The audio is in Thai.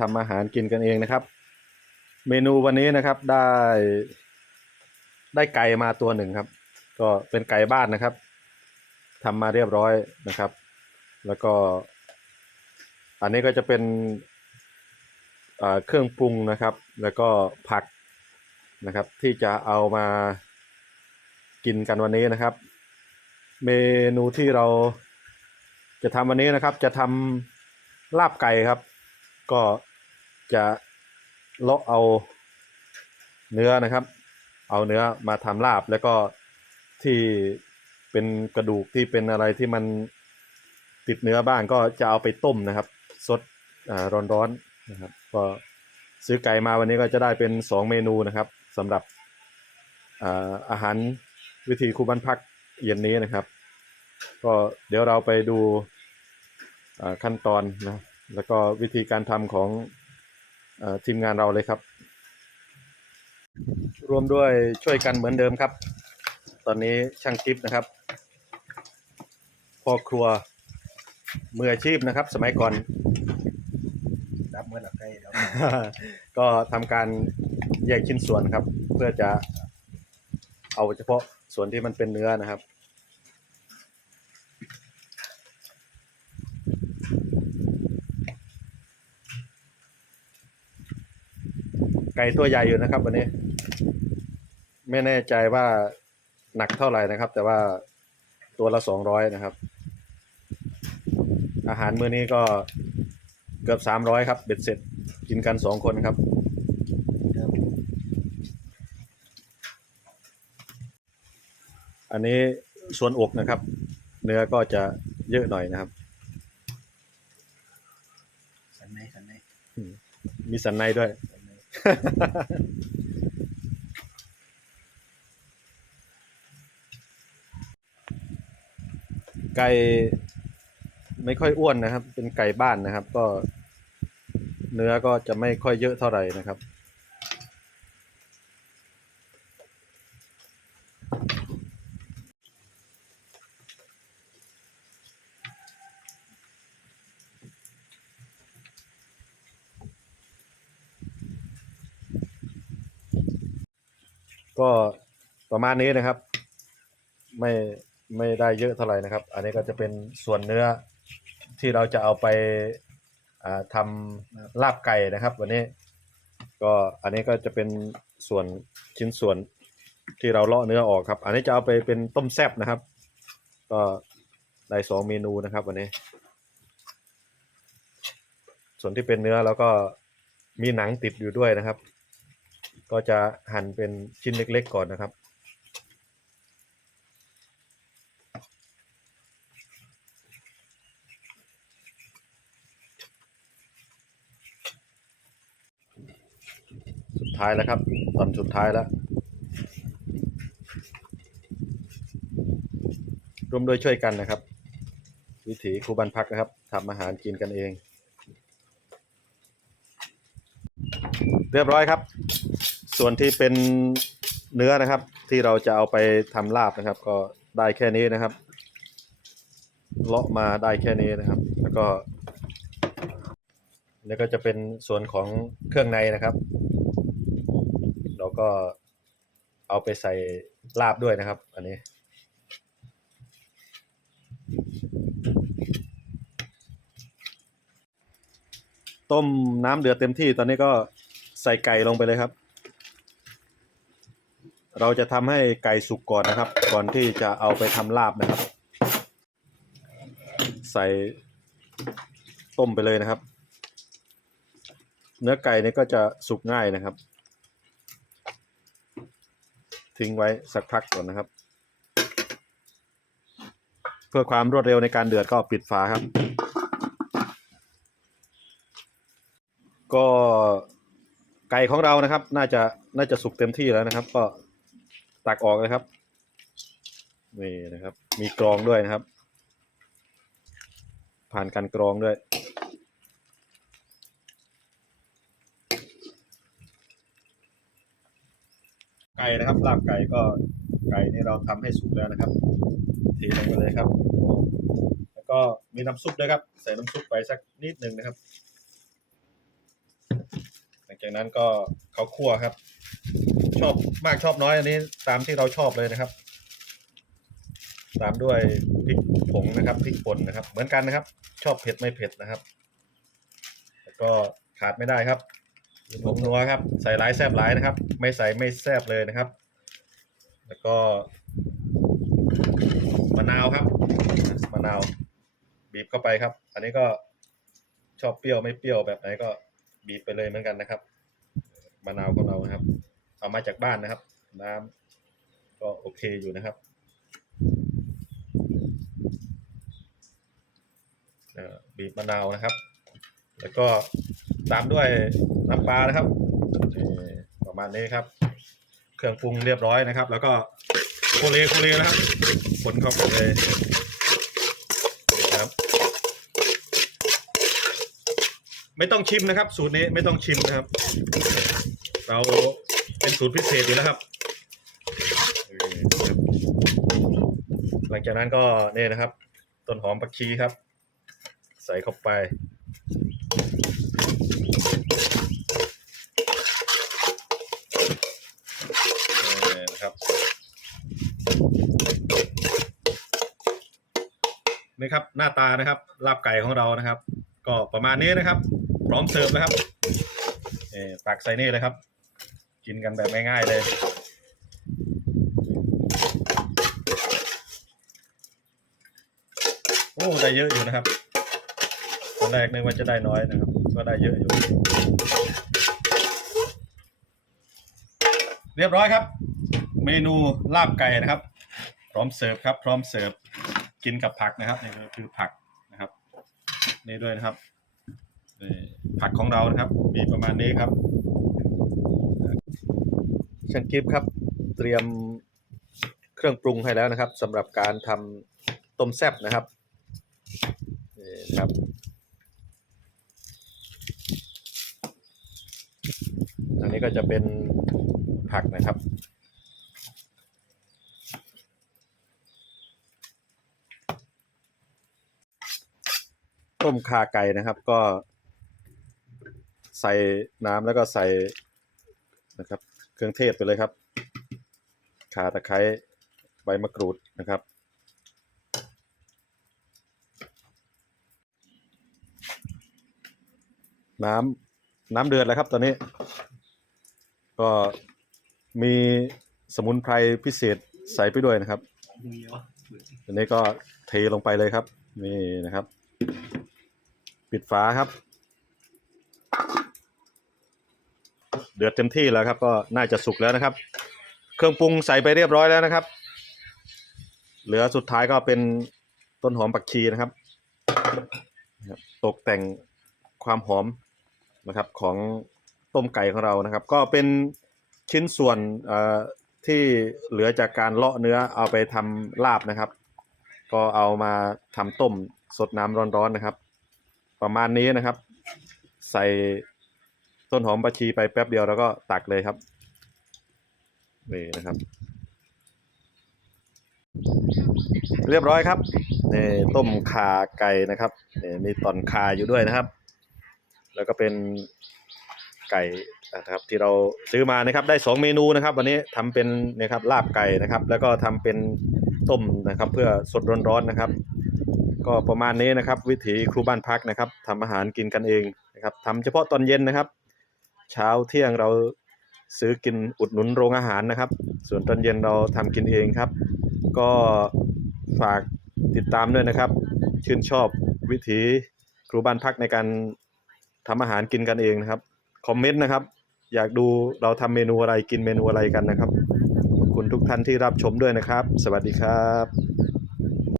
ทำอาหารกินกันเองนะครับ เมนูวันนี้นะครับได้ ได้ไก่มาตัวหนึ่งครับ ก็เป็นไก่บ้านนะครับทำมาเรียบร้อยนะครับ แล้วก็ อันนี้ก็จะเป็นเครื่องปรุงนะครับ แล้วก็ผักนะครับ ที่จะเอามากินกันวันนี้นะครับ เมนูที่เราจะทำวันนี้นะครับ จะทำลาบไก่ครับ ก็จะเลาะเอาเนื้อนะครับ เอาเนื้อมาทำลาบแล้วก็ที่เป็นกระดูกที่เป็นอะไรที่มันติดเนื้อบ้างก็จะเอาไปต้มนะครับสดร้อนๆนะครับ ก็ซื้อไก่มาวันนี้ก็จะได้เป็นสองเมนูนะครับสำหรับอาหารวิธีคูบันพักเย็นนี้นะครับ ก็เดี๋ยวเราไปดูขั้นตอนนะ แล้วก็วิธีการทำของอทีมงานเราเลยครับ รวมด้วยช่วยกันเหมือนเดิมครับ ตอนนี้ช่างกิฟนะครับพ่อครัวมืออาชีพนะครับ สมัยก่อนรับเมื่อหลักใกล้แล้วก็ทำการแยกชิ้นส่วนครับ เพื่อจะเอาเฉพาะส่วนที่มันเป็นเนื้อนะครับ ก่ตัวใหญ่อยู่นะครับ วันนี้ ไม่แน่ใจว่าหนักเท่าไหร่นะครับ แต่ว่าตัวละสองร้อยนะครับ อาหารมื้อนี้ก็เกือบสามร้อยครับ เบ็ดเสร็จกินกันสองคนครับ อันนี้ส่วนอกนะครับ เนื้อก็จะเยอะหน่อยนะครับ สันในสันในมีสันในด้วยสันใน ไก่ไม่ค่อยอ้วนนะครับ เป็นไก่บ้านนะครับ ก็เนื้อก็จะไม่ค่อยเยอะเท่าไหร่นะครับ ก็ประมาณนี้นะครับ ไม่ไม่ได้เยอะเท่าไหร่นะครับ อันนี้ก็จะเป็นส่วนเนื้อที่เราจะเอาไปทำลาบไก่นะครับ วันนี้ ก็อันนี้ก็จะเป็นส่วนชิ้นส่วนที่เราเลาะเนื้อออกครับ อันนี้จะเอาไปเป็นต้มแซ่บนะครับ ก็ได้สองเมนูนะครับวันนี้ ส่วนที่เป็นเนื้อแล้วก็มีหนังติดอยู่ด้วยนะครับ ก็จะหั่นเป็นชิ้นเล็กๆก่อนนะครับ สุดท้ายแล้วครับ ตอนสุดท้ายแล้วร่วมด้วยช่วยกันนะครับ วิถีครูบันพักนะครับทำอาหารกินกันเอง เรียบร้อยครับ ส่วนที่เป็นเนื้อนะครับ ที่เราจะเอาไปทำลาบนะครับ ก็ได้แค่นี้นะครับเลาะมาได้แค่นี้นะครับ แล้วก็นี่ก็จะเป็นส่วนของเครื่องในนะครับ เราก็เอาไปใส่ลาบด้วยนะครับ อันนี้ ต้มน้ำเดือดเต็มที่ตอนนี้ก็ใส่ไก่ลงไปเลยครับ เราจะทำให้ไก่สุกก่อนนะครับ ก่อนที่จะเอาไปทำลาบนะครับ ใส่ต้มไปเลยนะครับ เนื้อไก่นี่ก็จะสุกง่ายนะครับ ทิ้งไว้สักพักก่อนนะครับ เพื่อความรวดเร็วในการเดือดก็ปิดฝาครับ ก็ไก่ของเรานะครับ น่าจะน่าจะสุกเต็มที่แล้วนะครับ ก็ ตักออกเลยครับนี่นะครับ มีกรองด้วยนะครับ ผ่านการกรองด้วย ไก่นะครับลาบไก่ก็ไก่นี่เราทำให้สุกแล้วนะครับเทลงไปเลยครับ แล้วก็มีน้ำซุปด้วยครับ ใส่น้ำซุปไปสักนิดหนึ่งนะครับ หลังจากนั้นก็ข้าวคั่วครับ ชอบมากชอบน้อยอันนี้ ตามที่เราชอบเลยนะครับ ตามด้วยพริกผงนะครับพริกป่นนะครับ เหมือนกันนะครับ ชอบเผ็ดไม่เผ็ดนะครับ แล้วก็ขาดไม่ได้ครับผงนัวครับ ใส่หลายแซบหลายนะครับ ไม่ใส่ไม่แซบเลยนะครับ แล้วก็มะนาวครับมะนาว บีบเข้าไปครับ อันนี้ก็ชอบเปรี้ยวไม่เปรี้ยวแบบไหนก็บีบไปเลยเหมือนกันนะครับมะนาวของเรานะครับ เอามาจากบ้านนะครับ น้ำก็โอเคอยู่นะครับบีบมะนาวนะครับ แล้วก็ตามด้วยน้ำปลานะครับประมาณนี้ครับ เครื่องปรุงเรียบร้อยนะครับ แล้วก็โคเลโคเลนะครับคนเข้าไปเลยนะครับ ไม่ต้องชิมนะครับ สูตรนี้ไม่ต้องชิมนะครับ เรา เป็นสูตรพิเศษอยู่แล้วครับ หลังจากนั้นก็เนี่นะครับ ต้นหอมผักชีครับ ใส่เข้าไปนี่นะครับนี่ครับหน้าตานะครับลาบไก่ของเรานะครับ ก็ประมาณนี้นะครับ พร้อมเสิร์ฟนะครับเอ่อตักใส่นี่เลยครับ กินกันแบบง่ายๆเลย โอ้ได้เยอะอยู่นะครับตอนแรกนึกว่าจะได้น้อยนะครับ ก็ได้เยอะอยู่ เรียบร้อยครับ เมนูลาบไก่นะครับ พร้อมเสิร์ฟครับ พร้อมเสิร์ฟกินกับผักนะครับนี่ก็คือผักนะครับนี่ด้วยนะครับผักของเรานะครับ มีประมาณนี้ครับ ช่างกิฟครับ เตรียมเครื่องปรุงให้แล้วนะครับสำหรับการทำต้มแซ่บนะครับนี่นะครับ อันนี้ก็จะเป็นผักนะครับต้มขาไก่นะครับก็ใส่น้ำแล้วก็ใส่นะครับ เครื่องเทศไปเลยครับข่าตะไคร้ใบมะกรูดนะครับ น้ำน้ำเดือดแล้วครับตอนนี้ ก็มีสมุนไพรพิเศษใส่ไปด้วยนะครับอันนี้ก็เทลงไปเลยครับ นี่นะครับ ปิดฝาครับ ดือดเต็มที่แล้วครับ ก็น่าจะสุกแล้วนะครับ เครื่องปรุงใส่ไปเรียบร้อยแล้วนะครับ เหลือสุดท้ายก็เป็นต้นหอมผักชีนะครับ ตกแต่งความหอมนะครับของต้มไก่ของเรานะครับ ก็เป็นชิ้นส่วนที่เหลือจากการเลาะเนื้อเอาไปทำลาบนะครับ ก็เอามาทำต้มสดน้ำร้อนๆนะครับ ประมาณนี้นะครับ ใส่ ต้นหอมผัชีไปแป๊บเดียวแล้วก็ตักเลยครับ นี่นะครับ เรียบร้อยครับนี่ต้มขาไก่นะครับนี่มีตอนขาอยู่ด้วยนะครับ แล้วก็เป็นไก่นะครับ ที่เราซื้อมานะครับ ได้สองเมนูนะครับ วันนี้ทำเป็นนะครับลาบไก่นะครับ แล้วก็ทำเป็นต้มนะครับ เพื่อสดร้อนๆนะครับ ก็ประมาณนี้นะครับ วิถีครูบ้านพักนะครับทำอาหารกินกันเองนะครับทำเฉพาะตอนเย็นนะครับ เช้าเที่ยงเราซื้อกินอุดหนุนโรงอาหารนะครับ ส่วนตอนเย็นเราทำกินเองครับ ก็ฝากติดตามด้วยนะครับ ชื่นชอบวิถีครูบ้านพักในการทำอาหารกินกันเองนะครับ คอมเมนต์นะครับ อยากดูเราทำเมนูอะไรกินเมนูอะไรกันนะครับ ขอบคุณทุกท่านที่รับชมด้วยนะครับ สวัสดีครับ